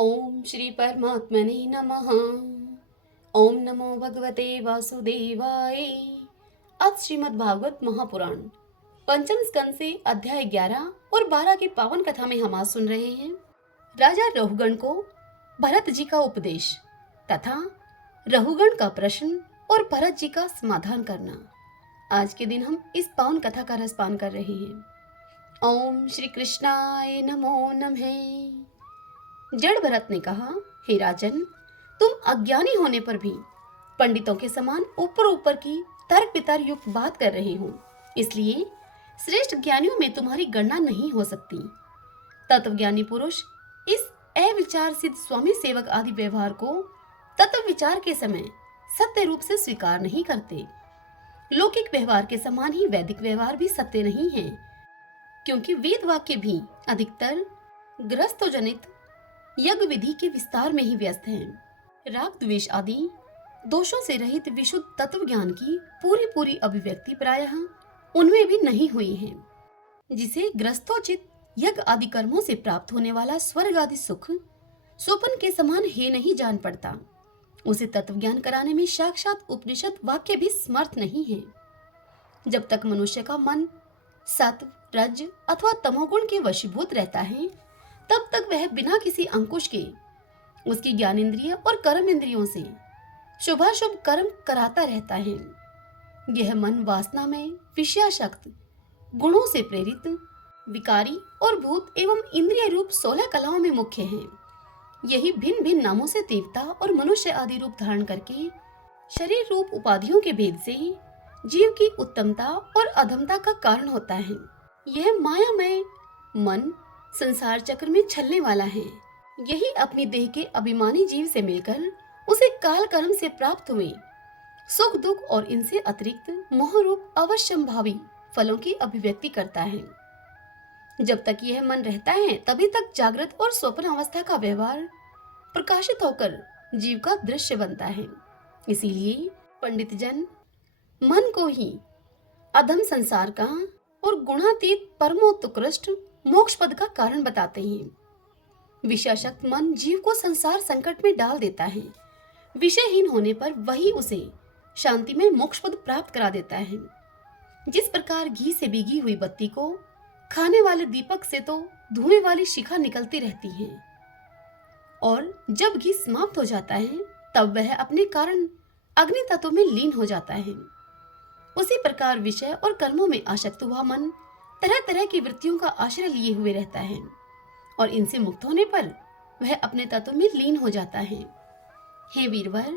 ओम श्री परमात्मने नमः। ओम नमो भगवते वासुदेवाय। आज श्रीमद् भागवत महापुराण पंचम स्कंद से अध्याय 11 और 12 की पावन कथा में हम आज सुन रहे हैं राजा रहुगण को भरत जी का उपदेश तथा रहुगण का प्रश्न और भरत जी का समाधान करना। आज के दिन हम इस पावन कथा का रसपान कर रहे हैं। ओम श्री कृष्णाय नमो नमः। जड़ भरत ने कहा, हे राजन, तुम अज्ञानी होने पर भी पंडितों के समान ऊपर ऊपर की तर्क वितर्क युक्त बात कर रहे हो, इसलिए श्रेष्ठ ज्ञानियों में तुम्हारी गणना नहीं हो सकती। तत्वज्ञानी पुरुष इस अविचार सिद्ध स्वामी सेवक आदि व्यवहार को तत्व विचार के समय सत्य रूप से स्वीकार नहीं करते। लौकिक व्यवहार के समान ही वैदिक व्यवहार भी सत्य नहीं है, क्योंकि वेद वाक्य भी अधिकतर ग्रस्तोजनित यज्ञ विधि के विस्तार में ही व्यस्त हैं। राग द्वेष आदि दोषों से रहित विशुद्ध तत्व ज्ञान की पूरी अभिव्यक्ति प्रायः उनमें भी नहीं हुई है। जिसे ग्रस्तोचित यज्ञ आदि कर्मों से प्राप्त होने वाला स्वर्ग आदि सुख स्वप्न के समान है नहीं जान पड़ता, उसे तत्व ज्ञान कराने में साक्षात उपनिषद वाक्य भी समर्थ नहीं है। जब तक मनुष्य का मन सत्व, रज अथवा तमोगुण के वशीभूत रहता है, तब तक वह बिना किसी अंकुश के उसकी ज्ञानेंद्रिय और कर्म इंद्रियों से शुभाशुभ कर्म कराता रहता है। यह मन वासना में विषयाशक्त गुणों से प्रेरित विकारी और भूत एवं इंद्रिय रूप 16 कलाओं में मुख्य है। यही भिन्न भिन्न नामों से देवता और मनुष्य आदि रूप धारण करके शरीर रूप उपाधियों के भेद से जीव की उत्तमता और अधमता का कारण होता है। यह मायामय मन संसार चक्र में छलने वाला है। यही अपनी देह के अभिमानी जीव से मिलकर उसे काल कर्म से प्राप्त हुए सुख दुख और इनसे अतिरिक्त मोह रूप अवश्यंभावी फलों की अभिव्यक्ति करता है। जब तक यह मन रहता है, तभी तक जागृत और स्वप्न अवस्था का व्यवहार प्रकाशित होकर जीव का दृश्य बनता है। इसीलिए पंडित जन मन को ही अधम संसार का और गुणातीत परमोत्कृष्ट मोक्ष पद का कारण बताते हैं। विषयाशक्त मन जीव को संसार संकट में डाल देता है। विषयहीन होने पर वही उसे शांति में मोक्ष पद प्राप्त करा देता है। जिस प्रकार घी से भीगी हुई बत्ती को खाने वाले दीपक से तो धुएं वाली शिखा निकलती रहती है, और जब घी समाप्त हो जाता है तब वह अपने कारण अग्नि तत्व में लीन हो जाता है। उसी प्रकार विषय और कर्मों में आसक्त हुआ मन तरह तरह की वृत्तियों का आश्रय लिए हुए रहता है, और इनसे मुक्त होने पर वह अपने तत्व में लीन हो जाता है। हे वीरवर,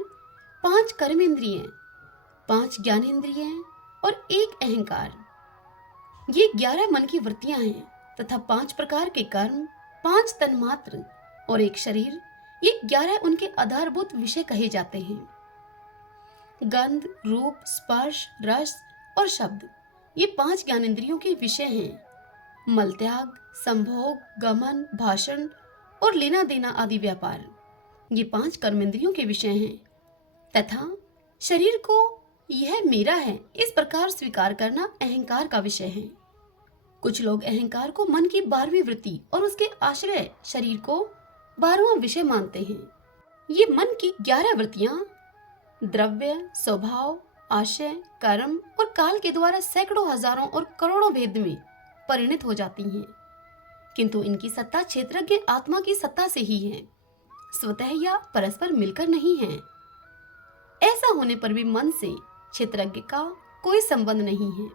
5 कर्मेंद्रिय, 5 ज्ञानेंद्रिय और 1 अहंकार, ये 11 मन की वृत्तियां हैं, तथा 5 प्रकार के कर्म, 5 तन्मात्र और 1 शरीर, ये 11 उनके आधारभूत विषय कहे जाते हैं। गंध, रूप, स्पर्श, रस और शब्द, ये 5 ज्ञानेंद्रियों के विषय हैं। मलत्याग, संभोग, गमन, भाषण और लेना देना आदि व्यापार, ये 5 कर्मेंद्रियों के विषय हैं। तथा शरीर को यह मेरा है इस प्रकार स्वीकार करना अहंकार का विषय है। कुछ लोग अहंकार को मन की 12वीं वृत्ति और उसके आश्रय शरीर को 12वां विषय मानते हैं। ये मन की 11 वृत्तियां द्रव्य, स्वभाव, आशय, कर्म और काल के द्वारा सैकड़ों, हजारों और करोड़ों भेद में परिणत हो जाती हैं, किंतु इनकी सत्ता क्षेत्रज्ञ आत्मा की सत्ता से ही है, स्वतः या परस्पर मिलकर नहीं है। ऐसा होने पर भी मन से क्षेत्रज्ञ का कोई संबंध नहीं है।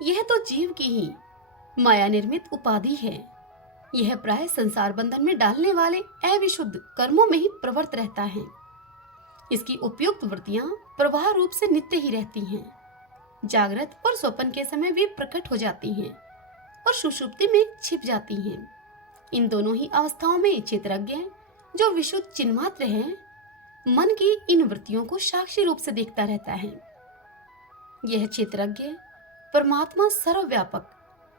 यह तो जीव की ही माया निर्मित उपाधि है। यह प्राय संसार बंधन में डालने वाले अविशुद्ध कर्मों में ही प्रवृत्त रहता है। इसकी उपयुक्त वृत्तियां प्रवाह रूप से नित्य ही रहती हैं। जागृत और स्वप्न के समय वे प्रकट हो जाती हैं और सुषुप्ति में छिप जाती हैं। इन दोनों ही अवस्थाओं में क्षेत्रज्ञ, जो विशुद्ध चिन्मात्र है, मन की इन वृत्तियों को साक्षी रूप से देखता रहता है। यह क्षेत्रज्ञ परमात्मा सर्वव्यापक,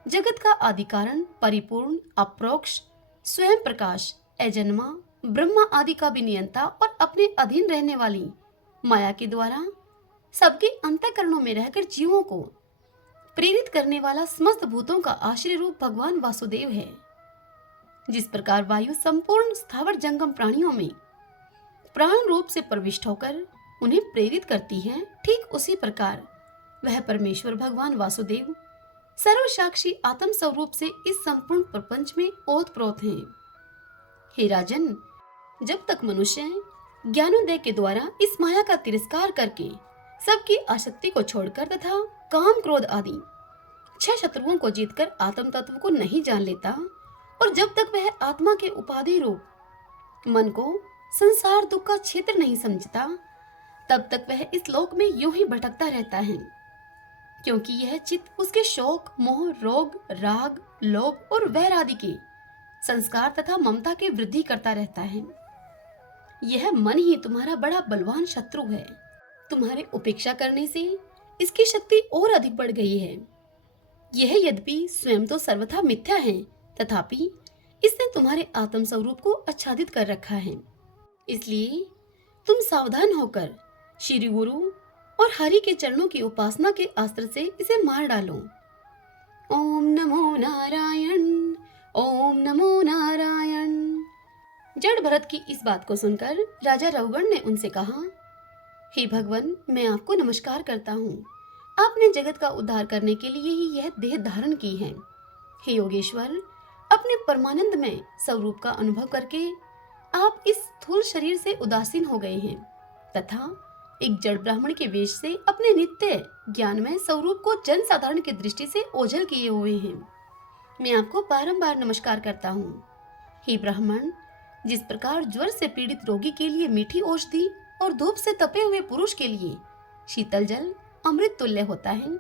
जगत का आदि कारण, परिपूर्ण, अप्रोक्ष, स्वयं प्रकाश, अजन्मा, ब्रह्मा आदि का भी नियंता और अपने अधीन रहने वाली माया के द्वारा सबके अंतःकरणों में रहकर जीवों को प्रेरित करने वाला समस्त भूतों का आश्रय रूप भगवान वासुदेव है। जिस प्रकार वायु संपूर्ण स्थावर जंगम प्राणियों में प्राण रूप से प्रविष्ट होकर उन्हें प्रेरित करती है, ठीक उसी प्रकार वह परमेश्वर भगवान वासुदेव सर्वसाक्षी आत्म स्वरूप से इस संपूर्ण प्रपंच में ओतप्रोत हैं। हे राजन, जब तक मनुष्य ज्ञानोदय के द्वारा इस माया का तिरस्कार करके सबकी आसक्ति को छोड़कर तथा काम क्रोध आदि 6 शत्रुओं को जीतकर आत्म तत्व को नहीं जान लेता, और जब तक वह आत्मा के उपाधि रूप मन को संसार दुख का क्षेत्र नहीं समझता, तब तक वह इस लोक में यूं ही भटकता रहता है, क्योंकि यह चित्त उसके शोक, मोह, रोग, राग, लोभ और वैर आदि के संस्कार तथा ममता की वृद्धि करता रहता है। यह मन ही तुम्हारा बड़ा बलवान शत्रु है। तुम्हारे उपेक्षा करने से इसकी शक्ति और अधिक बढ़ गई है। यह यद्यपि स्वयं तो सर्वथा मिथ्या है, तथापि इसने तुम्हारे आत्म स्वरूप को आच्छादित कर रखा है। इसलिए तुम सावधान होकर श्री गुरु और हरि के चरणों की उपासना के अस्त्र से इसे मार डालो। ओम नमो नारायण, ओम नमो नारायण। जड़ भरत की इस बात को सुनकर राजा रघुगण ने उनसे कहा, हे भगवान, मैं आपको नमस्कार करता हूँ। आपने जगत का उद्धार करने के लिए ही यह देह धारण की है। हे योगेश्वर, अपने परमानंद में स्वरूप का अनुभव करके आप इस स्थूल शरीर से उदासीन हो गए हैं तथा एक जड़ ब्राह्मण के वेश से अपने नित्य ज्ञान में स्वरूप को जन साधारण की दृष्टि से ओझल किए हुए हैं। मैं आपको बारंबार नमस्कार करता हूँ। हे ब्राह्मण, जिस प्रकार ज्वर से पीड़ित रोगी के लिए मीठी औषधि और धूप से तपे हुए पुरुष के लिए शीतल जल अमृत तुल्य होता है,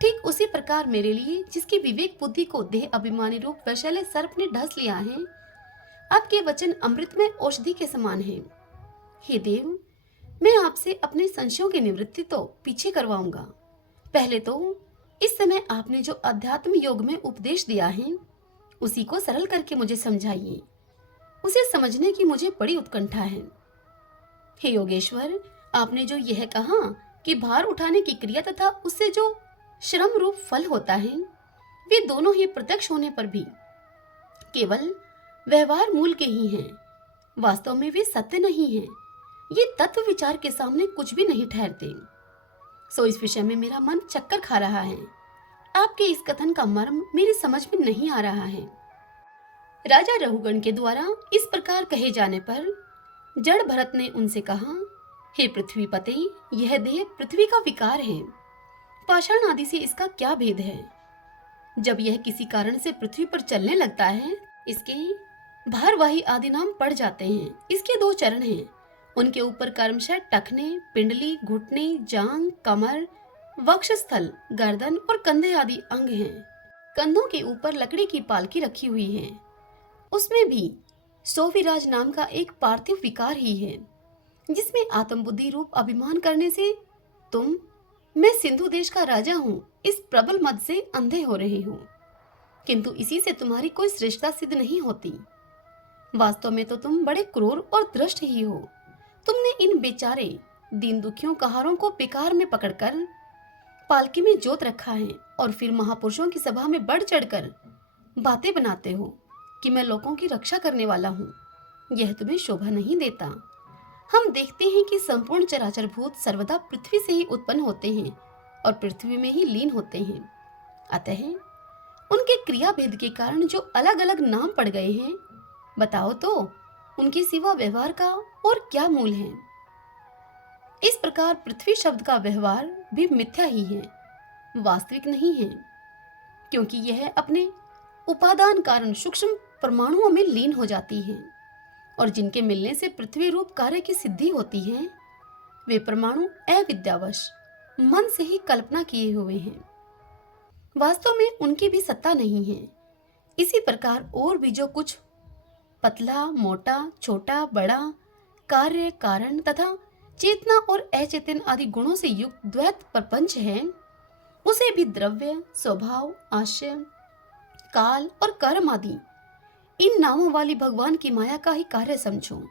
ठीक उसी प्रकार मेरे लिए, जिसकी विवेक बुद्धि को देह अभिमानी रूप वैशाल्य सर्प ने ढस लिया है, आपके वचन अमृत में औषधि के समान है। हे देव, मैं आपसे अपने संशयों की निवृत्ति तो पीछे करवाऊंगा। पहले तो इस समय आपने जो अध्यात्म योग में उपदेश दिया है, उसी को सरल करके मुझे समझाइए। उसे समझने की मुझे बड़ी उत्कंठा है। हे योगेश्वर, आपने जो यह कहा कि भार उठाने की क्रिया तथा उससे जो श्रम रूप फल होता है, वे दोनों ही प्रत्यक्ष होने पर भी केवल व्यवहार मूल के ही हैं। वास्तव में वे सत्य नहीं हैं। ये तत्व विचार के सामने कुछ भी नहीं ठहरते। सो इस विषय में मेरा मन चक्कर खा रहा है। आपके इस कथन का मर्म मेरी समझ में नहीं आ रहा है। राजा रघुगण के द्वारा इस प्रकार कहे जाने पर जड़ भरत ने उनसे कहा, हे पृथ्वीपते, यह देह पृथ्वी का विकार है। पाषाण आदि से इसका क्या भेद है? जब यह किसी कारण से पृथ्वी पर चलने लगता है, इसके भारवाही आदि नाम पड़ जाते हैं। इसके 2 चरण हैं। उनके ऊपर कर्मशः टखने, पिंडली, घुटने, जांग, कमर, वक्षस्थल, गर्दन और कंधे आदि अंग हैं। कंधों के ऊपर लकड़ी की पालकी रखी हुई है। उसमें भी सोविराज नाम का एक पार्थिव विकार ही है, जिसमें आत्म बुद्धि रूप अभिमान करने से तुम, मैं सिंधु देश का राजा हूँ, इस प्रबल मद से अंधे हो रहे हो। किंतु इसी से तुम्हारी कोई श्रेष्ठता सिद्ध नहीं होती। वास्तव में तो तुम बड़े क्रूर और दृष्ट ही हो। तुमने इन बेचारे दीन दुखियों कहारों को बेकार में पकड़कर पालकी में जोत रखा है और फिर महापुरुषों की सभा में बढ़ चढ़कर बातें बनाते हो कि मैं लोगों की रक्षा करने वाला हूँ। यह तुम्हें शोभा नहीं देता। हम देखते हैं कि संपूर्ण चराचर भूत सर्वदा पृथ्वी से ही उत्पन्न होते हैं और पृथ्वी में ही लीन होते हैं। अतः उनके क्रिया भेद के कारण जो अलग अलग नाम पड़ गए हैं, बताओ तो उनके सिवा व्यवहार का और क्या मूल है? इस प्रकार पृथ्वी शब्द का व्यवहार भी मिथ्या ही है, वास्तविक नहीं है, क्योंकि यह अपने उपादान कारण सूक्ष्म परमाणुओं में लीन हो जाती है और जिनके मिलने से पृथ्वी रूप कार्य की सिद्धि होती है, वे परमाणु अविद्यावश मन से ही कल्पना किए हुए हैं। वास्तव में उनकी भी सत्ता नहीं है। इसी प्रकार और भी जो कुछ पतला, मोटा, छोटा, बड़ा, कार्य, कारण तथा चेतना और अचेतन आदि गुणों से युक्त द्वैत प्रपंच है, उसे भी द्रव्य, स्वभाव, आशय, काल और कर्म आदि इन नामों वाली भगवान की माया का ही कार्य समझो।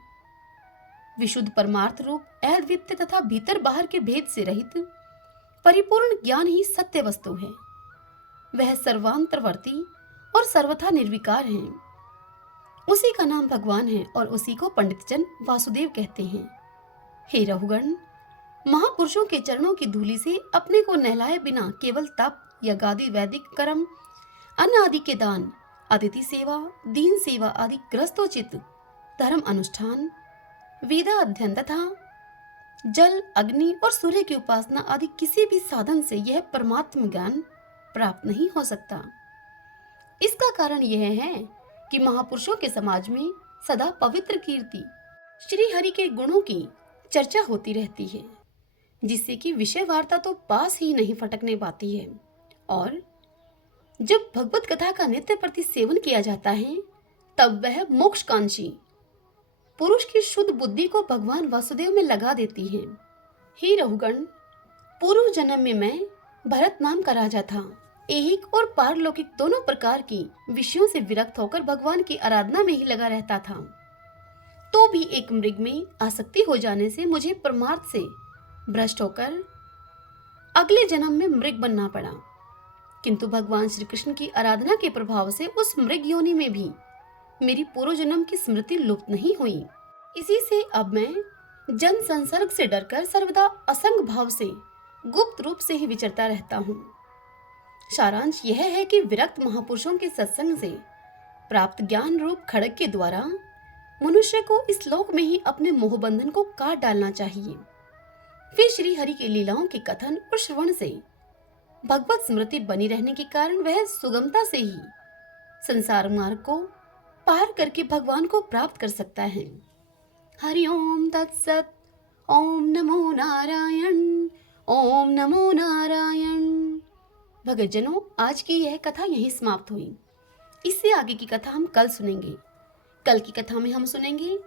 विशुद्ध परमार्थ रूप अद्वितीय तथा भीतर बाहर के भेद से रहित परिपूर्ण ज्ञान ही सत्य वस्तु है। वह सर्वांतरवर्ती और सर्वथा निर्विकार है। उसी का नाम भगवान है और उसी को पंडितजन वासुदेव कहते हैं। हे रहुगण, महापुरुषों के चरणों की धूलि से अपने को नहलाए बिना केवल तप या गादी वैदिक कर्म, अन्न आदि के दान, अतिथि सेवा, दीन सेवा आदि ग्रस्तोचित धर्म अनुष्ठान, वेदा अध्ययन तथा जल, अग्नि और सूर्य की उपासना आदि किसी भी साधन से यह परमात्म ज्ञान प्राप्त नहीं हो सकता। इसका कारण यह है कि महापुरुषों के समाज में सदा पवित्र कीर्ति श्री हरि के गुणों की चर्चा होती रहती है, जिससे कि विषय वार्ता तो पास ही नहीं फटकने पाती है। और जब भगवत कथा का नित्य प्रति सेवन किया जाता है, तब वह मोक्षकांक्षी पुरुष की शुद्ध बुद्धि को भगवान वासुदेव में लगा देती है। हे रहुगण, पूर्व जन्म में मैं भरत नाम का राजा था। ऐहिक और पारलौकिक दोनों प्रकार की विषयों से विरक्त होकर भगवान की आराधना में ही लगा रहता था। तो भी एक मृग में आसक्ति हो जाने से मुझे परमार्थ से भ्रष्ट होकर अगले जन्म में मृग बनना पड़ा। किंतु भगवान श्री कृष्ण की आराधना के प्रभाव से उस मृग योनि में भी मेरी पूर्व जन्म की स्मृति लुप्त नहीं हुई। इसी से अब मैं जन संसर्ग से डरकर सर्वदा असंग भाव से गुप्त रूप से ही विचरता रहता हूँ। सारांश यह है कि विरक्त महापुरुषों के सत्संग से प्राप्त ज्ञान रूप खड्ग के द्वारा मनुष्य को इस लोक में ही अपने मोहबंधन को काट डालना चाहिए। फिर श्री हरि की लीलाओं के कथन और श्रवण से भगवत स्मृति बनी रहने के कारण वह सुगमता से ही संसार मार्ग को पार करके भगवान को प्राप्त कर सकता है। हरि ओम तत्सत। ओम नमो नारायण। ओम नमो नारायण। भगतजनों, आज की यह कथा यहीं समाप्त हुई। इससे आगे की कथा हम कल सुनेंगे। कल की कथा में हम सुनेंगे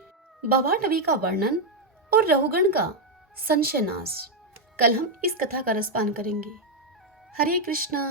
भवाटवी का वर्णन और रहुगण का संशय नाश। कल हम इस कथा का रसपान करेंगे। हरे कृष्णा।